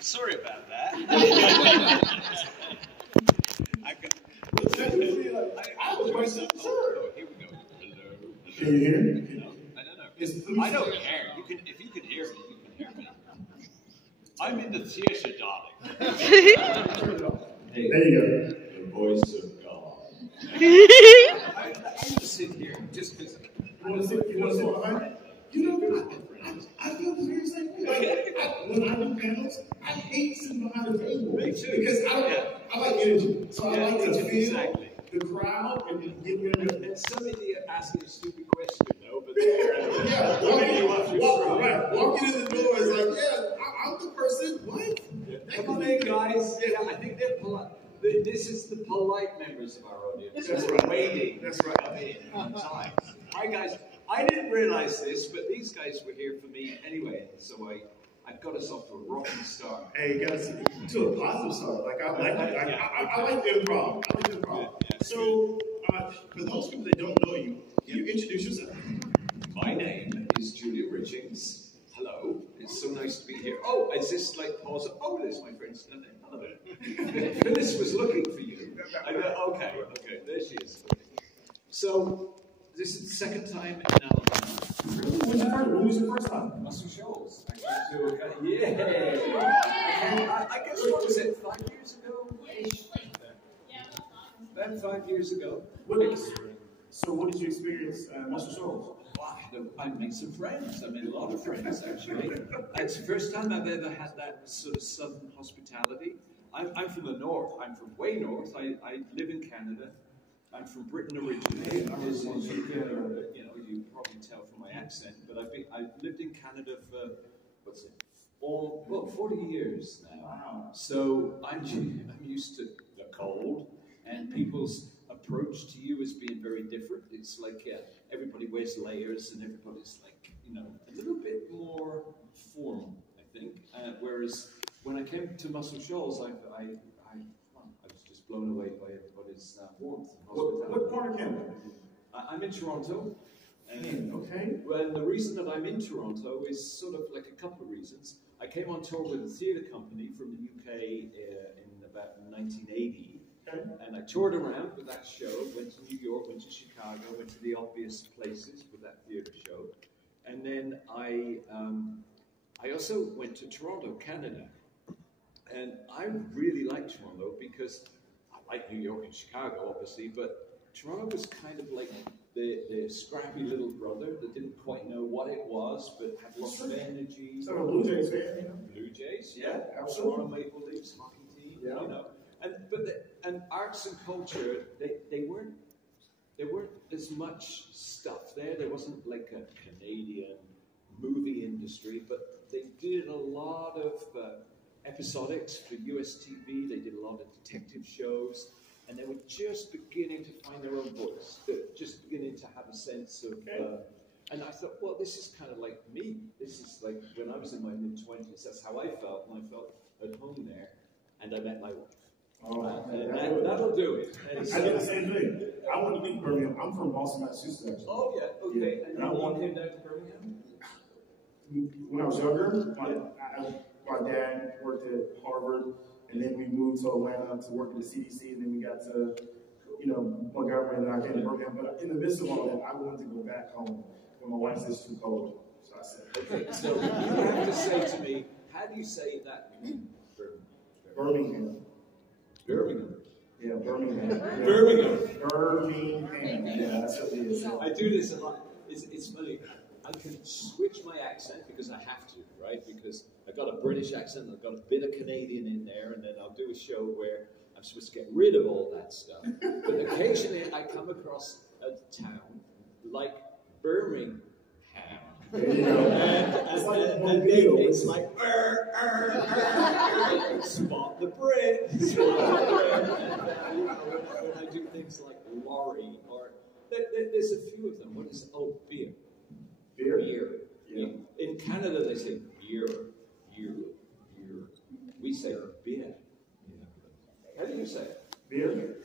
Sorry about that. I was myself. Oh, here we go. Hello. Can you hear? No, I don't know. I don't care. You can, if you can hear me, you can hear me. I'm in the theater, darling. Hey, there you go. The voice of God. I just sit here just because. You want to sit behind? You know, I feel the very same way. Like, when I do panels, I hate sitting behind the table. Me too. Because I like energy. So I like to feel the crowd and get rid of it. And somebody asking a stupid question, though, but they're yeah, walking in the door is like, yeah, I'm the person. What? Yeah. Come on in, guys. Yeah, I think they're polite. This is the polite members of our audience. That's right. Waiting. That's right. I mean, on time. Hi, guys. I didn't realize this, but these guys were here for me anyway, so I got us off to a rocking start. Hey, you got us to a positive start. Like I like improv. I like improv. Yeah. So, for those people that don't know you, can you introduce yourself? My name is Julian Richings. Hello. It's so nice to be here. Oh, is this like pause? Oh, there's my friend. Hello. Phyllis was looking for you. Okay. There she is. So, this is the second time in Alabama. When was your first time? Muscle Shoals. Yeah. I guess, what was it, 5 years ago? About 5 years ago. So what did you experience at Muscle Shoals? Wow, I made some friends. I made a lot of friends, actually. It's the first time I've ever had that sort of southern hospitality. I'm from the north. I'm from way north. I live in Canada. I'm from Britain originally. You probably tell from my accent, but I've lived in Canada for 40 years now. Wow. So I'm used to the cold, and people's approach to you is being very different. It's like everybody wears layers, and everybody's like a little bit more formal, I think. Whereas when I came to Muscle Shoals, I was just blown away by everybody's warmth. What part of Canada? I'm in Toronto. Okay. Well, the reason that I'm in Toronto is sort of like a couple of reasons. I came on tour with a theatre company from the UK in about 1980. Okay. And I toured around with that show, went to New York, went to Chicago, went to the obvious places with that theatre show. And then I also went to Toronto, Canada. And I really like Toronto because I like New York and Chicago, obviously, but Toronto was kind of like the scrappy little brother that didn't quite know what it was, but had lots of energy. So a Blue Jays fan, Blue Jays, yeah. Absolutely. Toronto Maple Leafs hockey team, yeah. And arts and culture, they weren't as much stuff there. There wasn't like a Canadian movie industry, but they did a lot of episodics for US TV. They did a lot of detective shows. And they were just beginning to find their own voice, just beginning to have a sense of, and I thought, well, this is kind of like me. This is like when I was in my mid-20s, that's how I felt, and I felt at home there, and I met my wife. Oh, that'll do it. I did the same thing. I wanted to be in Birmingham. I'm from Boston, Massachusetts, actually. Oh, yeah, okay. Yeah. And you came down to Birmingham? When I was younger, my dad worked at Harvard. And then we moved to Atlanta to work at the CDC, and then we got to, Montgomery, and then I came to Birmingham. But in the midst of all that, I wanted to go back home, but my wife said it's too cold. So I said, okay, so you have to say to me, how do you say that? Birmingham. Birmingham. Yeah, Birmingham. Birmingham. Yeah, that's what it is. I do this a lot. It's funny. I can switch my accent because I have to, right? Because I got a British accent, I've got a bit of Canadian in there, and then I'll do a show where I'm supposed to get rid of all that stuff. But occasionally I come across a town like Birmingham. And it's like, spot the Brit. When I do things like lorry, or there's a few of them. What is it? Oh, beer. Beer. Yeah. In Canada, they say beer. We say beer. How do you say it? Beer.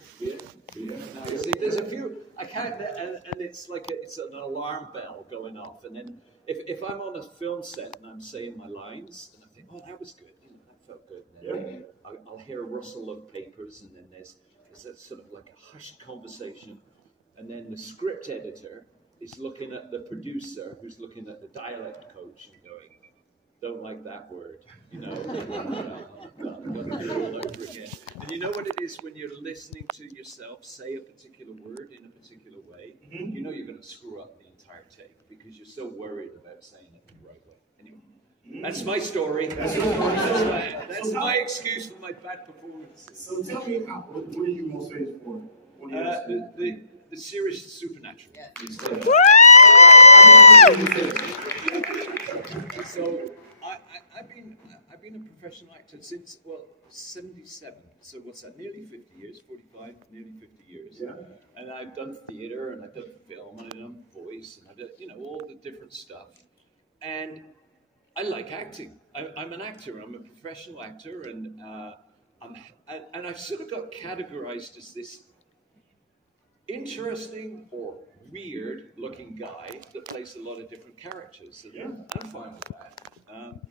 Now, you see, there's a few. I and it's like it's an alarm bell going off, and then if I'm on a film set and I'm saying my lines, and I think, oh, that was good, you know, that felt good, and then I'll hear a rustle of papers, and then there's that sort of like a hushed conversation, and then the script editor is looking at the producer, who's looking at the dialect coach and going, don't like that word, you know, got to do it all over again. And you know what it is when you're listening to yourself say a particular word in a particular way, you know you're going to screw up the entire take because you're so worried about saying it the right way. Anyway, that's my story. That's my excuse for my bad performances. So tell me, what are you most famous for? The series Supernatural. Yeah. So I've been a professional actor since 77. So what's that? Nearly 50 years, 45, nearly 50 years. Yeah. And I've done theater, and I've done film, and I've done voice, and I've done all the different stuff. And I like acting. I'm an actor. I'm a professional actor, and I've sort of got categorized as this interesting or weird-looking guy that plays a lot of different characters. And I'm fine with that.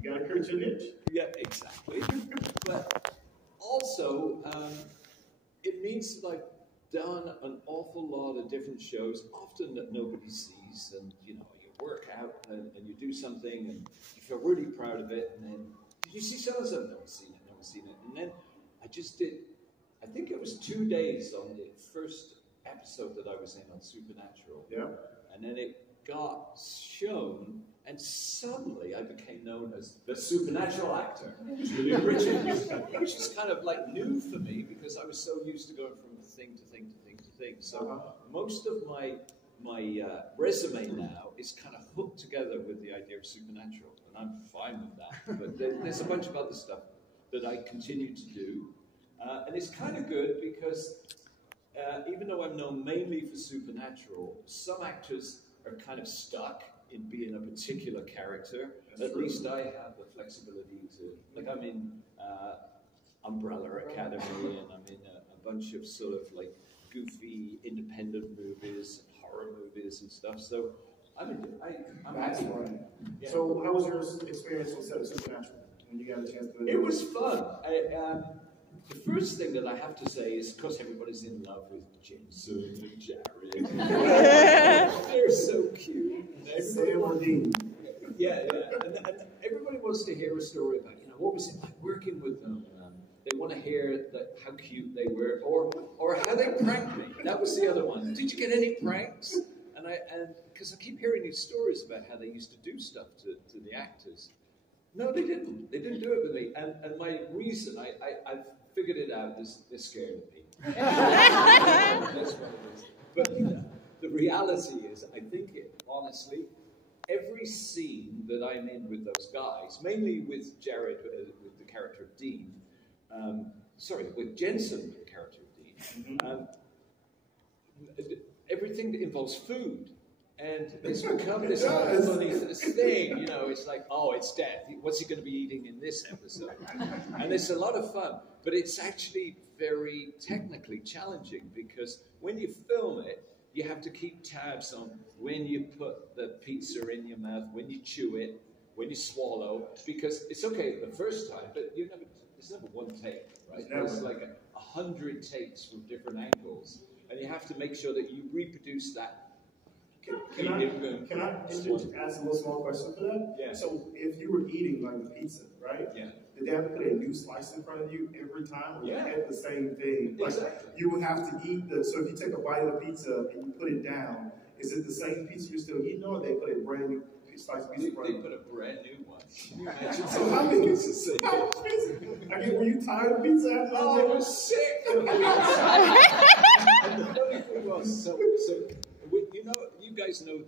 You got to create your niche. Yeah, exactly. But also, it means that I've done an awful lot of different shows, often that nobody sees, and you work out and you do something and you feel really proud of it, and then, did you see so-and-so? No one's seen it, no one's seen it. And then I just did, I think it was 2 days on the first episode that I was in on Supernatural. Yeah. And then it got shown, and suddenly I became known as the supernatural actor, Julian Richings, which is kind of like new for me because I was so used to going from thing to thing to thing to thing. So most of my resume now is kind of hooked together with the idea of supernatural, and I'm fine with that. But there's a bunch of other stuff that I continue to do, and it's kind of good because even though I'm known mainly for supernatural, some actors are kind of stuck in being a particular character. At least I have the flexibility to, like I'm in Umbrella Academy, and I'm in a bunch of sort of like goofy independent movies, horror movies and stuff. So I'm happy. Yeah. So how was your experience on set of Supernatural when you got a chance to? It was fun. The first thing that I have to say is, because everybody's in love with Jensen and Jared. They're so cute. Yeah. And everybody wants to hear a story about, what was it like working with them? They want to hear how cute they were, or how they pranked me. That was the other one. Did you get any pranks? And because I keep hearing these stories about how they used to do stuff to the actors. No, they didn't. They didn't do it with me. And my reason, I've figured it out, they're scared of me. That's what it is. But the reality is, I think honestly, every scene that I'm in with those guys, mainly with Jared, with the character of Dean, with Jensen, with the character of Dean, everything that involves food. And it's become this funny thing, it's like, oh, it's death. What's he going to be eating in this episode? And it's a lot of fun, but it's actually very technically challenging because when you film it, you have to keep tabs on when you put the pizza in your mouth, when you chew it, when you swallow, because it's okay the first time, but it's never one take, right? There's like 100 takes from different angles, and you have to make sure that you reproduce that. Can I just ask a little small question for that? Yeah. So if you were eating like the pizza, right? Yeah. Did they have to put a new slice in front of you every time? Or you had the same thing? Like, exactly. You would have to eat so if you take a bite of the pizza and you put it down, is it the same pizza you're still eating, or they put a brand new slice of pizza in front of you? They put a brand new one. So how many pizzas? Were you tired of pizza after that? Oh, I was sick of pizza. And the funny thing was, you guys know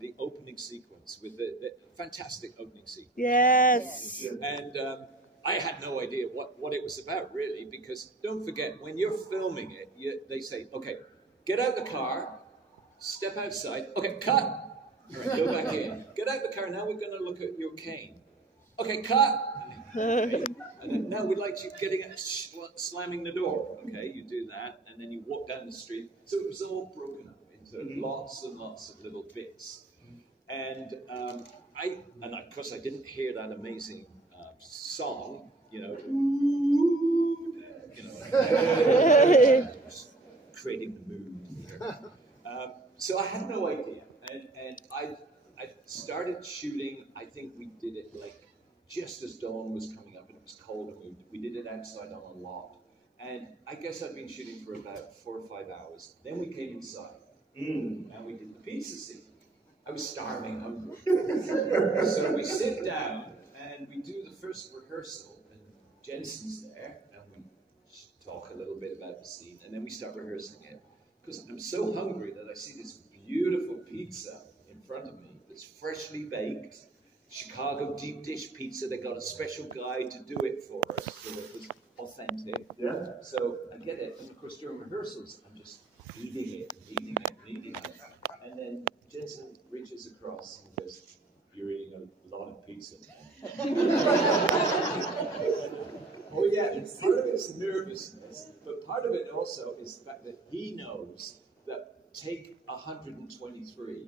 the opening sequence with the fantastic opening sequence. Yes. And I had no idea what it was about, really, because don't forget, when you're filming it, they say, okay, get out the car, step outside. Okay, cut. All right, go back in. Get out the car. Now we're going to look at your cane. Okay, cut. And then, now we'd like you slamming the door. Okay, you do that, and then you walk down the street. So it was all broken up So lots and lots of little bits. And of course I didn't hear that amazing song, creating the mood. So I had no idea, and I started shooting. I think we did it like just as dawn was coming up, and it was cold, and we did it outside on a lot. And I guess I'd been shooting for about 4 or 5 hours. Then we came inside, and we did the pizza scene. I was starving, hungry. So we sit down, and we do the first rehearsal, and Jensen's there, and we talk a little bit about the scene, and then we start rehearsing it. Because I'm so hungry that I see this beautiful pizza in front of me that's freshly baked, Chicago deep dish pizza. They got a special guy to do it for us, so it was authentic. Yeah. So I get it, and of course during rehearsals, I'm just eating it, and then Jensen reaches across and goes, "You're eating a lot of pizza." Oh yeah, part of it's nervousness, but part of it also is the fact that he knows that take 123,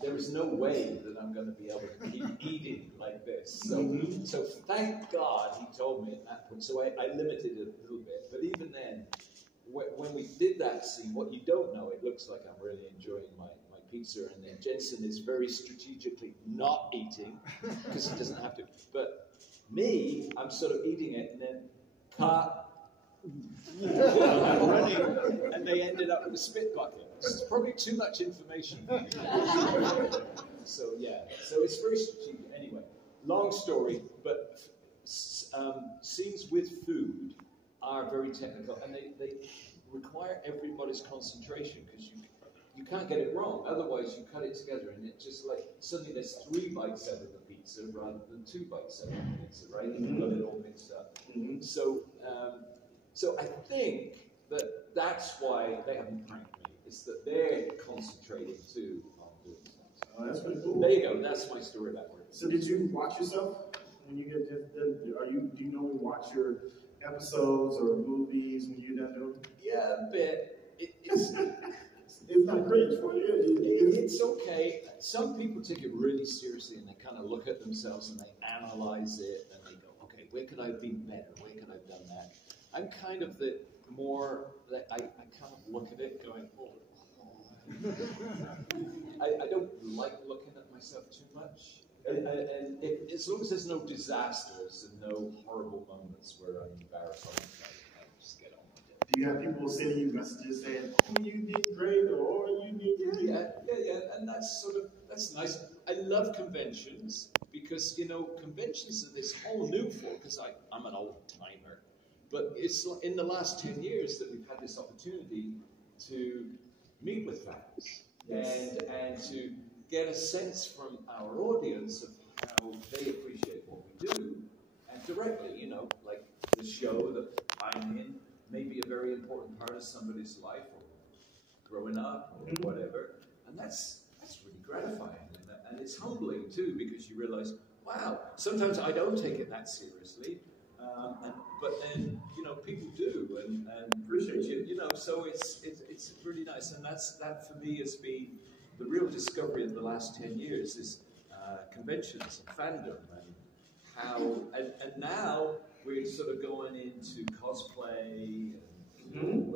there is no way that I'm going to be able to keep eating like this. So thank God he told me at that point. So I limited it a little bit. But even then, when we did that scene, what you don't know, it looks like I'm really enjoying my pizza, and then Jensen is very strategically not eating because he doesn't have to. But me, I'm sort of eating it, and then cut. I'm running, and they ended up with a spit bucket. It's probably too much information. So yeah, so it's very strategic. Anyway, long story, but scenes with food are very technical, and they require everybody's concentration because you can't get it wrong. Otherwise, you cut it together, and it just like suddenly there's 3 bites out of the pizza rather than 2 bites out of the pizza, right? And you've got it all mixed up. So I think that's why they haven't pranked me. It's that they're concentrating too on doing stuff. Oh, that's pretty cool. There you go. That's my story backwards. So did you watch yourself when you get? Do you normally watch your episodes or movies when you're done doing? Yeah, a bit. It's not great for you. It's okay. Some people take it really seriously and they kind of look at themselves and they analyze it and they go, okay, where could I have been better? Where could I have done that? I'm kind of the more that I kind of look at it going, oh. I don't like looking at myself too much. And as long as there's no disasters and no horrible moments where I'm embarrassed, I just get on with it. Do you have people sending you messages saying, "Oh, you did great," or "You did great"? Yeah, and that's nice. I love conventions because conventions are this whole new for because I'm an old timer, but it's in the last 10 years that we've had this opportunity to meet with fans and to get a sense from our audience of how they appreciate what we do, and directly, like the show that I'm in may be a very important part of somebody's life or growing up or whatever, and that's really gratifying, and it's humbling too because you realize, wow, sometimes I don't take it that seriously, but then people do and appreciate you, so it's really nice, and that for me has been the real discovery of the last 10 years is conventions and fandom and how, and now we're sort of going into cosplay and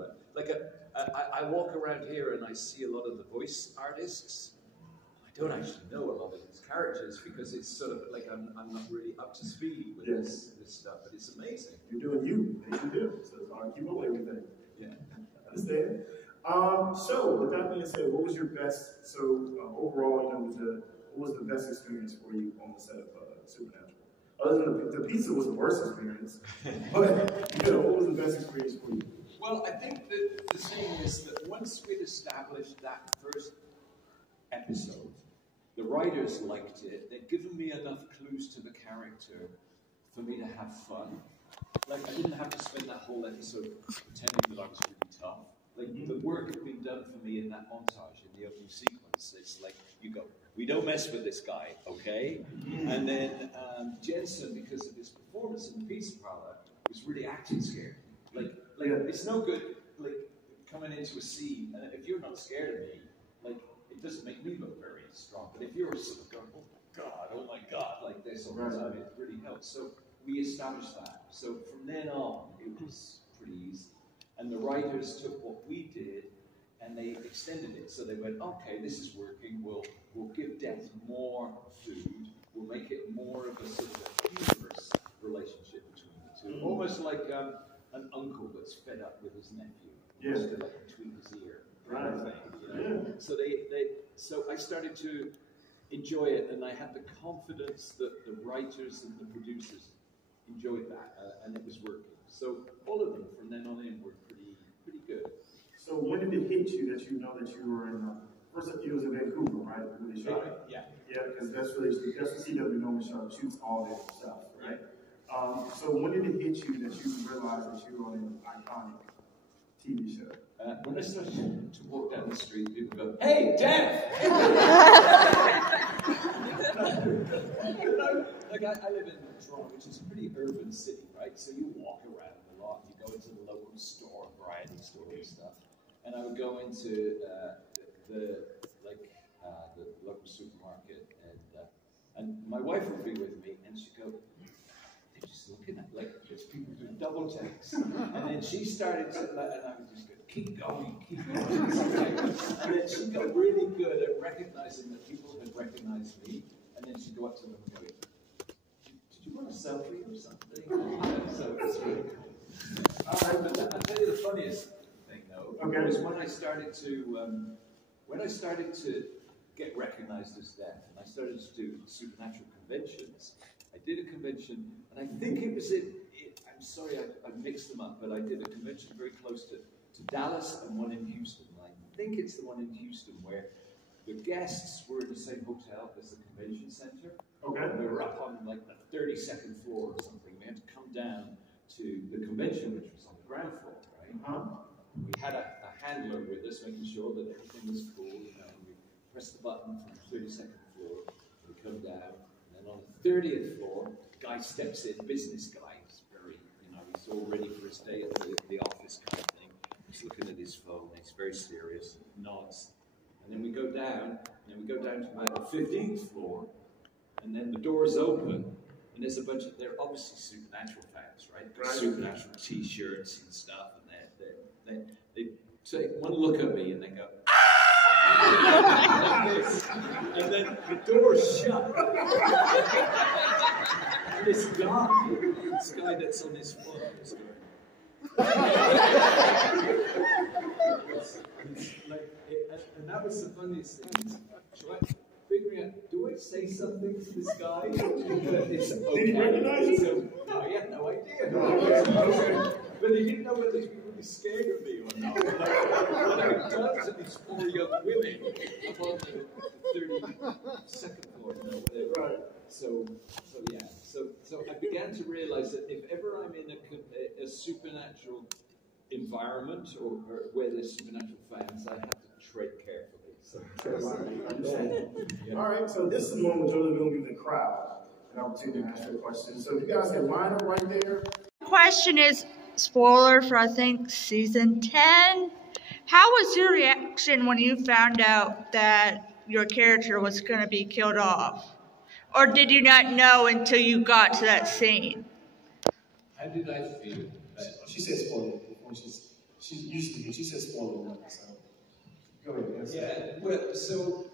I walk around here and I see a lot of the voice artists. I don't actually know a lot of these characters because it's sort of like I'm not really up to speed with this stuff, but it's amazing. You're doing you, and you do. So keep up with everything. Yeah. Understand? So with that being said, what was your best? Overall, what was the best experience for you on the set of Supernatural? Other than the pizza was the worst experience, but what was the best experience for you? Well, I think that the thing is that once we'd established that first episode, the writers liked it. They'd given me enough clues to the character for me to have fun. Like, I didn't have to spend that whole episode pretending that I was really tough. Like, the work had been done for me in that montage, in the opening sequence. It's like, you go, we don't mess with this guy, okay? And then Jensen, because of his performance in the pizza parlor, was really acting scared. Like it's no good, like, coming into a scene, and if you're not scared of me, like, it doesn't make me look very strong, but if you're sort of going, oh my God, like this all the time, it really helps. So we established that. So from then on, it was pretty easy. And the writers took what we did and they extended it. So they went, okay, this is working. We'll give Death more food. We'll make it more of a sort of a humorous relationship between the two. Almost like an uncle that's fed up with his nephew. Just to like tweak his ear. Kind of thing, you know? So I started to enjoy it, and I had the confidence that the writers and the producers enjoyed that, and it was working. So all of them from then on in were pretty good. So when did it hit you that you know that you were in? First, it was in Vancouver, right? When they shot it. Yeah. Yeah, because that's what CW normally shoots all their stuff, right? So when did it hit you that you realized that you were on an iconic TV show? When I started to walk down the street, people go, "Hey, Death!" Like I live in Toronto, which is a pretty urban city, right? So you walk around a lot. You go into the local store, variety store and stuff. And I would go into the local supermarket, and my wife would be with me, and she'd go, "They're just looking at like there's people doing double takes," and then she started to, and I would just go, keep going. And then she'd go really good at recognizing that people had recognized me, and then she'd go up to them and go, "Did you want a selfie or something?" So it's really cool. All right, but I'll tell you the funniest thing though, was when I started to get recognized as Death, and I started to do supernatural conventions. I did a convention, and I think it was I'm sorry I mixed them up, but I did a convention very close to Dallas and one in Houston. And I think it's the one in Houston where the guests were in the same hotel as the convention center. Okay. And we were up on like the 32nd floor or something. We had to come down to the convention, which was on the ground floor, right? We had a handler with us, making sure that everything was cool. You know, and we press the button from the 32nd floor. We come down, and then on the 30th floor, the guy steps in, business guy. He's very, he's all ready for his day at the office kind of thing. He's looking at his phone, he's very serious, nods. And then we go down, to about the 15th floor, and then the doors open, and there's a bunch of, they're obviously supernatural fans, right? Supernatural t-shirts and stuff, and they take one look at me and they go, "Ah!" like this. And then the door's shut. And this guy that's on his phone is going, and that was the funniest thing. Figuring out, do I say something to this guy? Did he recognize you? No, he had no idea. But he didn't know whether he would be scared of me or not. What I done to these four young women up on the 32nd floor, whatever. Right. So I began to realize that if ever I'm in a supernatural environment or where there's supernatural fans, I have to tread carefully. So, All right, so this is the moment where Julian will give the crowd an opportunity to ask you a question. So if you guys can line up right there. Question is, spoiler for I think season 10. How was your reaction when you found out that your character was going to be killed off? Or did you not know until you got to that scene? How did I feel? She said spoiler. She used to be. She said spoiler. So go ahead. Yeah. Well, so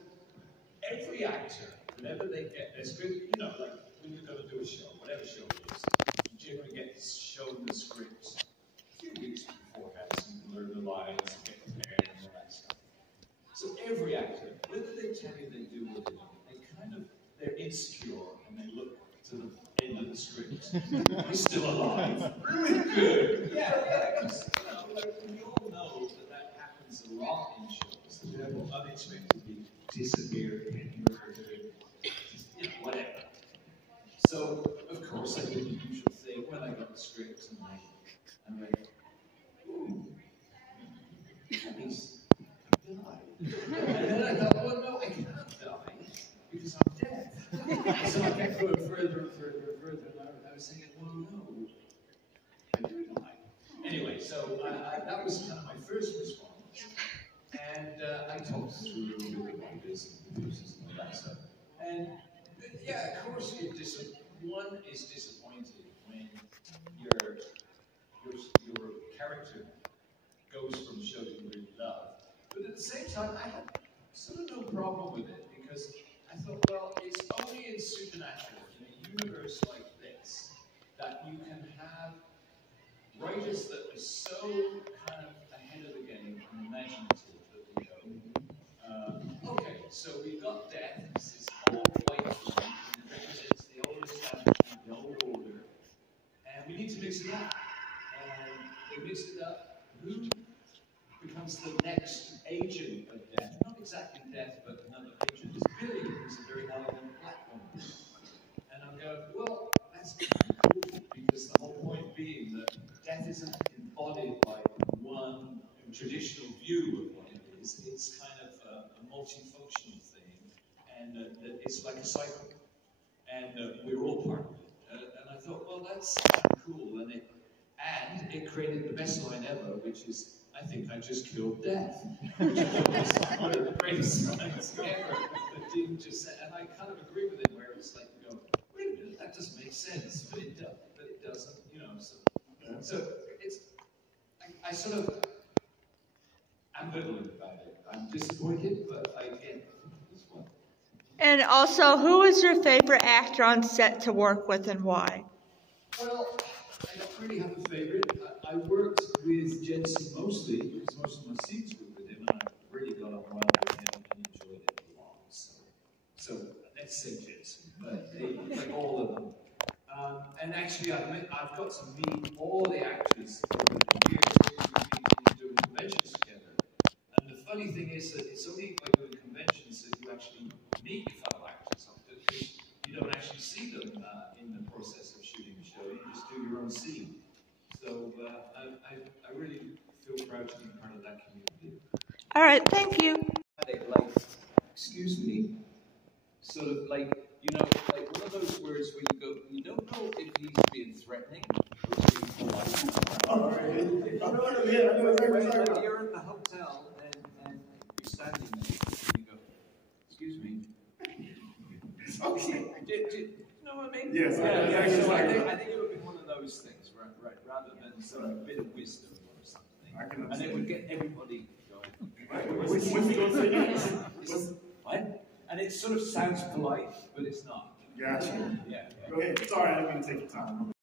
every actor, whenever they get their script, like when you're going to do a show, whatever show it is, you generally get shown the script a few weeks beforehand, so you can learn the lines and get prepared and all that stuff. So every actor, whether they tell you they do or they don't, they're insecure and they look to the end of the script. He's still alive. Really good. Yeah, because we all know that happens a lot in shows. That people unexpectedly disappear, get murdered, whatever. So, of course, I did the usual thing when I got the script and I went, ooh, that means I died. And then I thought, well, no, I can't die because I'm dead. So I kept going further and further and further, and I was thinking, well, no, I do die. Anyway, so that was kind of my first response. And I talked through a little bit about this and all that stuff. And yeah, of course, one is disappointed when your character goes from a show that you really love. But at the same time, I had sort of no problem with it because I thought, well, it's only in Supernatural, in a universe like this, that you can have writers that are so kind of ahead of the game and imaginative that we go, okay, so we've got death, this old white line, and it represents the old establishment, the old order, and we need to mix it up. And they mixed it up. Who becomes the next agent of death? Not exactly death, but another agent. It's Billy, who's a very elegant black woman. And I'm going, well, that's kind of cool, because the whole point being that death isn't embodied by one traditional view of what it is. It's kind of a multifunctional thing, and that it's like a cycle, and we're all part of it. And I thought, well, that's kind of cool, and it created the best line ever, which is, I think I just killed death, which I thought was one of the greatest lines ever. That Jim just said, and I kind of agree with him, where it's like you go, wait a minute, that doesn't make sense, but it doesn't, you know. So it's, I sort of ambivalent about it. I'm disappointed, but I get this one. And also, who was your favorite actor on set to work with and why? Well, I don't really have a favorite. I worked with Jensen mostly because most of my scenes were with him, and I really got on well with him and enjoyed it a lot. So let's say Jensen, but like all of them. And actually, I've got to meet all the actors over the years. We've been doing conventions together. And the funny thing is that it's only by doing conventions that you actually meet your fellow actors, because you don't actually see them in the process of shooting the show. You just do your own scene. So I really feel proud to be part of that community. All right, thank you. Like, excuse me, sort of like, you know, like one of those words where you go, you don't know if he's being threatening or being polite. All right. Like you're in the hotel and you're standing there and you go, excuse me. Okay. Do you know what I mean? Yes. Yeah. So I think it would be one of those things, right? Rather than sort of a bit of wisdom or something. And it would get everybody going. What's he going to say next? What? And it sort of sounds polite, but it's not. Gotcha. Yeah. Go ahead. Sorry, I didn't mean to take your time.